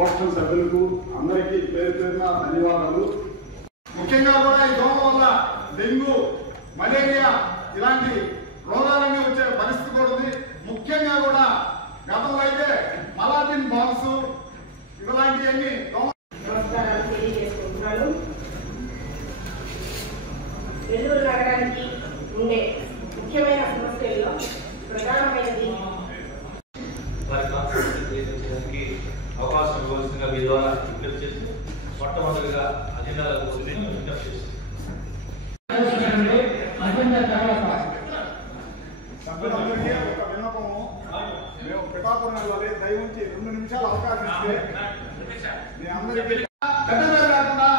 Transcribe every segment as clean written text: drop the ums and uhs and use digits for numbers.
Postal సభ్యులకు అందరికీ పేరు పేరున ధన్యవాదాలు. ముఖ్యంగా కూడా ఈ దోమ వల్ల డెంగ్యూ, మలేరియా ఇలాంటి రోగాలన్నీ వచ్చే పరిస్థితి కూడా ఉంది. ముఖ్యంగా కూడా గతంలో అయితే మలాటిన్ బాల్స్ ఇలాంటివన్నీ నమస్కారాలు తెలియజేసుకుంటున్నాను. నెల్లూరు నగరానికి ఉండే ముఖ్యమైన సమస్యల్లో ప్రధానమైనది అవకాశం ఇవ్వాల్సిందిగా మీ ద్వారా విజ్ఞప్తి చేసి మొట్టమొదటిగా అజెండాలకు విజ్ఞప్తి చేసి సభ్యులందరికీ ఒక విన్నపము. మేము పిఠాపురం వెళ్ళాలి, దయవుంచి 2 నిమిషాలు అవకాశం ఇస్తే మీ అందరికీ పెద్ద పేరు లేకుండా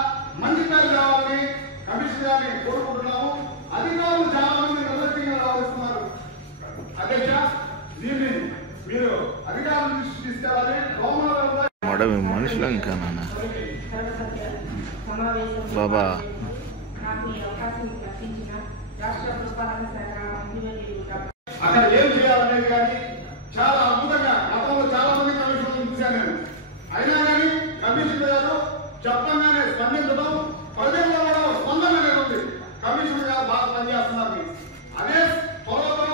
మంచి పేరు కావాలని కమిషన్ గారిని కోరుకుంటున్నాము. అధికారులు చాలా మంది నిర్లక్ష్యంగా వ్యవహరిస్తున్నారు. అధ్యక్ష, దీన్ని మీరు అధికారులు దృష్టి తీసుకెళ్ళాలి. మనుషులు ఇంకా బాబా అక్కడ ఏం చేయాలనేది కానీ చాలా అద్భుతంగా గతంలో చాలా మంది కమిషన్లు చూశాను నేను. అయినా కానీ కమిషన్ గారు చెప్పంగానే స్పందించడం, ప్రజల్లో కూడా స్పందన అనేది ఉంది. కమిషన్ గారు బాగా పనిచేస్తున్నారు. అదే త్వరలో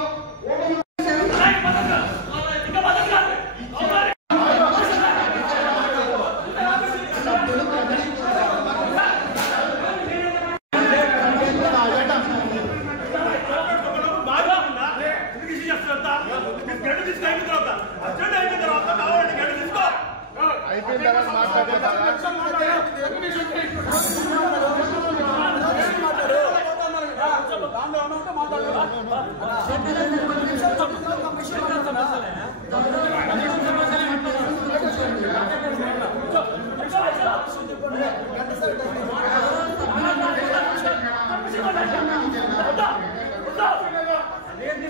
ఏంటి